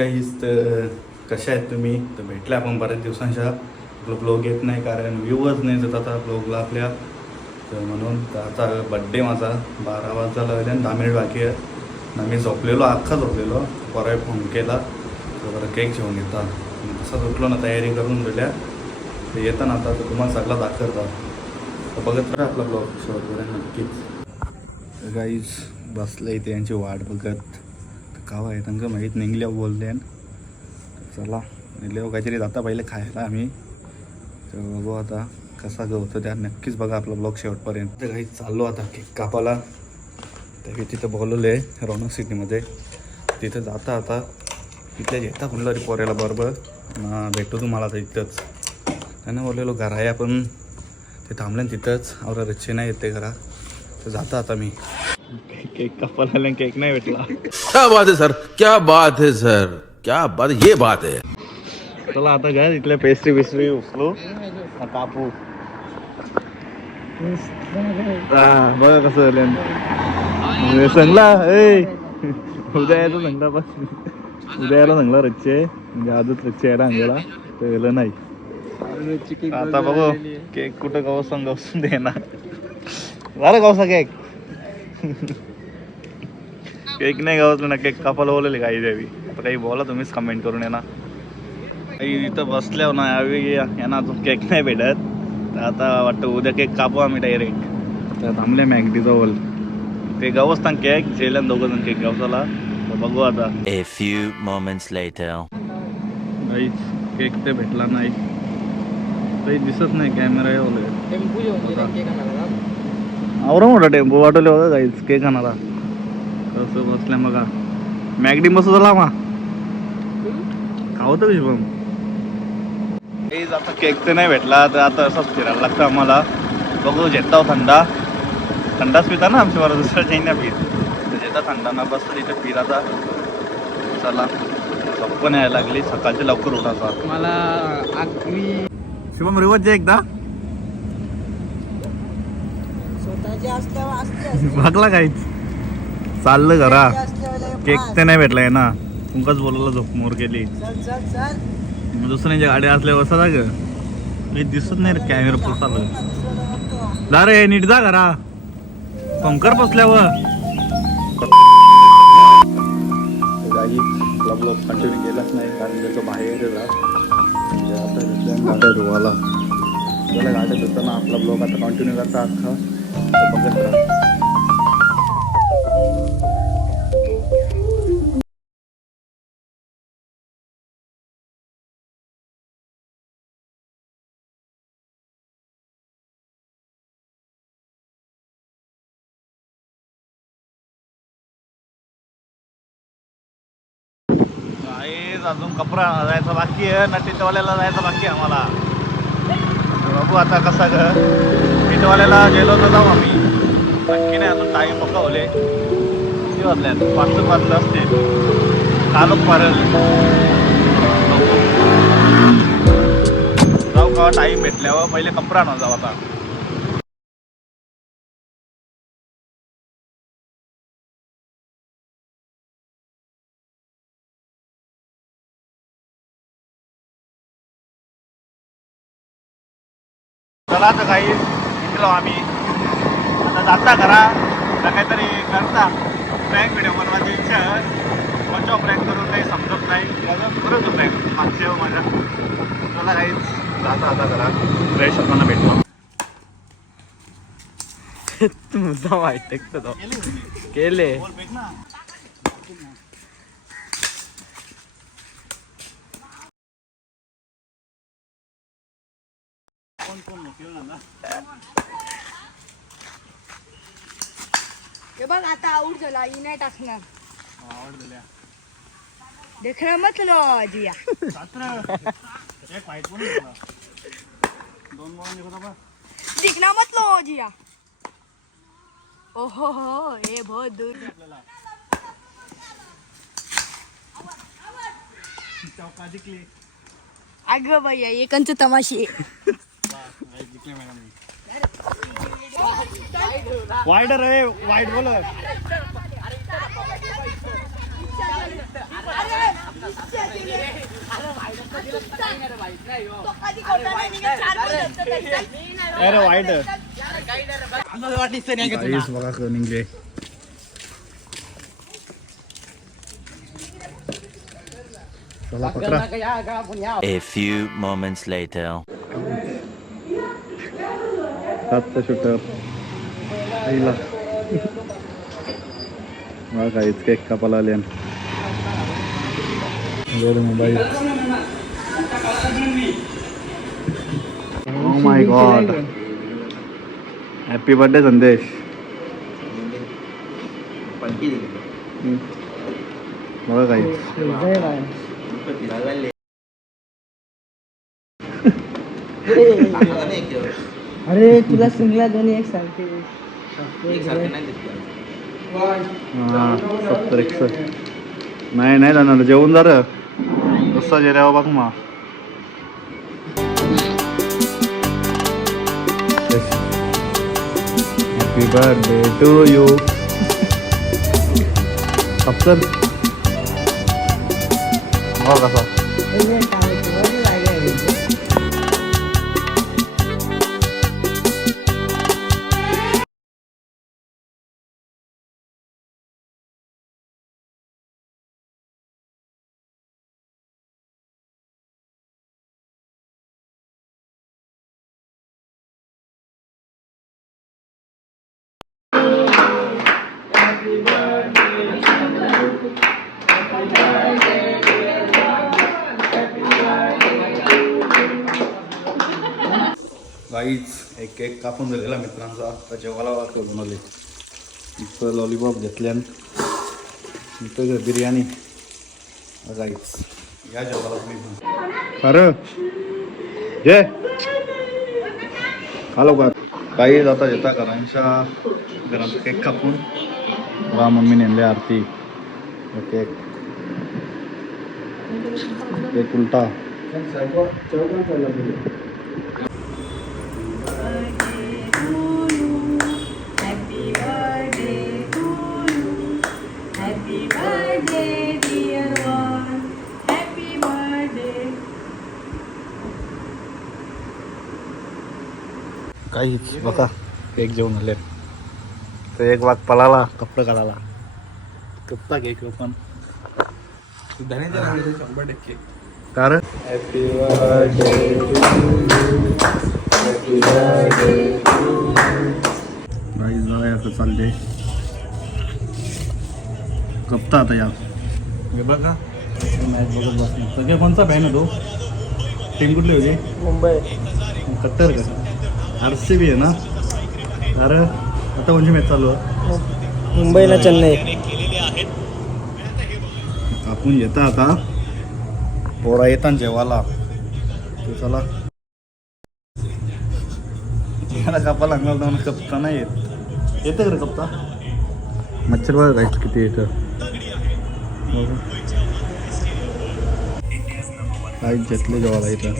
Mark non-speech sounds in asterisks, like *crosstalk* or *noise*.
काहीच तर कशा आहेत तुम्ही? तर भेटले आपण बऱ्याच दिवसांच्या. आपलं ब्लॉग येत नाही कारण व्ह्यूच नाही जात आता ब्लॉगला आपल्या. तर म्हणून आता बड्डे माझा बारा वाजता लागले आणि दहा मिनिट बाकी आहे. ना मी झोपलेलो अख्खा झोपलेलो. परवा फोन केला. तर बरं केक जेवून घेता तसा झोपलो ना तयारी करून दिल्या. तर येतं ना आता तर तुम्हाला सगळा दाखवता. तर बघत राहा आपला ब्लॉग शेवटपर्यंत नक्कीच. गाईज बसलं इथे यांची वाट बघत. कावा आहे त्यांना माहीत निघल्या बोलले चला निघल्या काहीतरी जाता पहिले खायला आम्ही. तर बघू आता कसा ग होतं त्या नक्कीच बघा आपला ब्लॉग शेवटपर्यंत. तर काही चाललो आता केक कापाला तर मी तिथं बोलवलं आहे रौनक सिटीमध्ये तिथं जाता आता तिथल्या येता कुठला तरी पोऱ्याला बरोबर. ना भेटतो तुम्हाला आता इथंच. त्यांना बोललेलो घर आहे आपण. ते थांबले तिथंच. आवरा रच्चे नाही येते घरा. तर जाता आता मी. केक कापायला आले केक नाही भेटला. क्या बात है सर। क्या बात है सर। क्या बात ये बात है। चला आता घ्या इथल्या पेस्ट्री बिस्ट्री उचलो कापू हा, बघा कसं झालं सांगला ए उद्या यायचं सांगला बस उद्या यायला सांगला रच्चे म्हणजे आजच रच्चे यायला सांगला ते गेलं नाही. आता बघू. केक कुठं गवसून गवसून दे ना झालं गवसा केक? केक नाही गावसलं ना केक कापायला बोलले काही द्यावी आता काही बोला तुम्हीच कमेंट करून येणार. काही इथं बसल्यावर ना यावेळी यांना अजून केक नाही भेटत. तर आता वाटतं उद्या केक कापू आम्ही डायरेक्ट तर थांबले मॅगडी जवळ. ते गावस्तान केक जेलन दोघं जण केक गावसाला तर बघू आता. A few moments later. काहीच केक ते भेटला नाही. काही दिसत नाही कॅमेरा येवले आवरा मोठा टेम्पो वाटवले होता काहीच केक आणाला कसं बसल्या बघा. मॅगडी बसू झाला मा. खावतं कशी पण. आता केक ते नाही भेटला तर आता असंच फिरायला लागतं आम्हाला. बघू घेता थंडा. थंडाच पिता ना आमच्या बरोबर दुसरं काही नाही पित. तर घेता थंडा ना बसतं तिथे फिरायचा चला. झोप पण यायला लागली सकाळची लवकर उठायचा. मला आगवी शुभम रिवर्स जे एकदा स्वतःचे असल्यावर असते भागला काहीच चाललं घरा. केक ते नाही भेटलाय ना. तुमकाच बोलायला झोप मोर केली. दुसऱ्यांच्या गाड्या असल्यावर असं जाग काही दिसत नाही रे कॅमेरा पुसाल जा रे नीट जा घरा. पंकर बसल्यावर. ब्लॉग कंटिन्यू केलाच नाही कारण त्याचं बाहेर गाड्या धुवाला त्याला गाड्या धुताना आपला ब्लॉग आता कंटिन्यू करता अख्खा तर बघत राहा काहीच अजून कपडा जायचा बाकी आहे. ना टिटवाल्याला जायचं बाकी आहे आम्हाला. बघू आता कसा ग टिटवाल्याला गेलो तर जाऊ आम्ही नक्की नाही अजून टाईम पकवले किती वाजल्यात पाच वाजलं असते. कालोख परल. जाऊ का टाईम भेटल्यावर पहिले कपडा आणा जाऊ आता. चला तर काही निघलो आम्ही. आता जाता करा आता काहीतरी करता. प्रँक व्हिडिओ बनवायची इच्छा आहे. कोणच्या प्रँक करून काही समजत नाही. होतो प्रँक मागच्या माझ्या. चला काहीच जाता आता करा. फ्रेश होताना भेटलो. *laughs* मुद्दा वाईट केले बोल भेट ना कोण कोण नकलो ना हे बघ आता आऊट झाला ही नाही टाकणार. आवड दिल्या देखना मत लो जिया. सात्र एक फाईट पण झाला दोन बॉल निघत बा दिखना मत लो जिया. ओहो हो हे बहुत दूर आपल्याला चौका जिंकली अगं भैया एकांच तमाशे. वाईडर आहे वाईट बोलत तो कधी खोटा नाही निघत, चार बोलत होता तरी. अरे वाईट काहीच बघा निघले चला पकड़ा A few moments later. सातचं शूटर आईला. बघा काहीच केक कापायला आले mobile. Oh my god happy birthday Sandesh. बघा काहीच *laughs* *laughs* अरे तुला सिंगला दोन्ही एक सांगते हा सत्तर एकसष्ट. नाही नाही जाणार. जेवून जा रे. रस्ता जेऱ्यावर बघ मा. हॅपी बर्थडे टू यू अफसर हो कसा काहीच एक केक कापून दिलेला मित्रांचा आता जेवायला वाटतो बनवले इथं लॉलीपॉप घेतल्यान इथं बिर्याणी काहीच या जेवायला तुम्ही अरे जय हॅलो का काही जाता येता घरांच्या घरांचा केक कापून वा मम्मी नेले आरती केक केक उलटा Happy birthday to you. Happy birthday, dear one. Happy birthday. काहीच बघा केक जेवून आले तर एक वाघ पळाला कपडे काढायला कप्पा केक पण कारण हॅपी बर्थडे जाऊया आता चालते कप्ता आता या हे बघा. मॅच बघत बसले सगळे कोणचा फॅन आहे तो? टीम कुठली होती? मुंबई. कट्टर का? आर सी बी आहे ना? अरे. आता कोणची मॅच चालू आहे? मुंबईला चेन्नई. आपण येता आता. पोरा येतात जेवायला. ते चला. याला कापा लागणार तर मला कप्ता नाही येत. येतं का रे कप्ता? मच्छर बघा काहीच किती येतं. काहीच घेतले जेवायला इथं.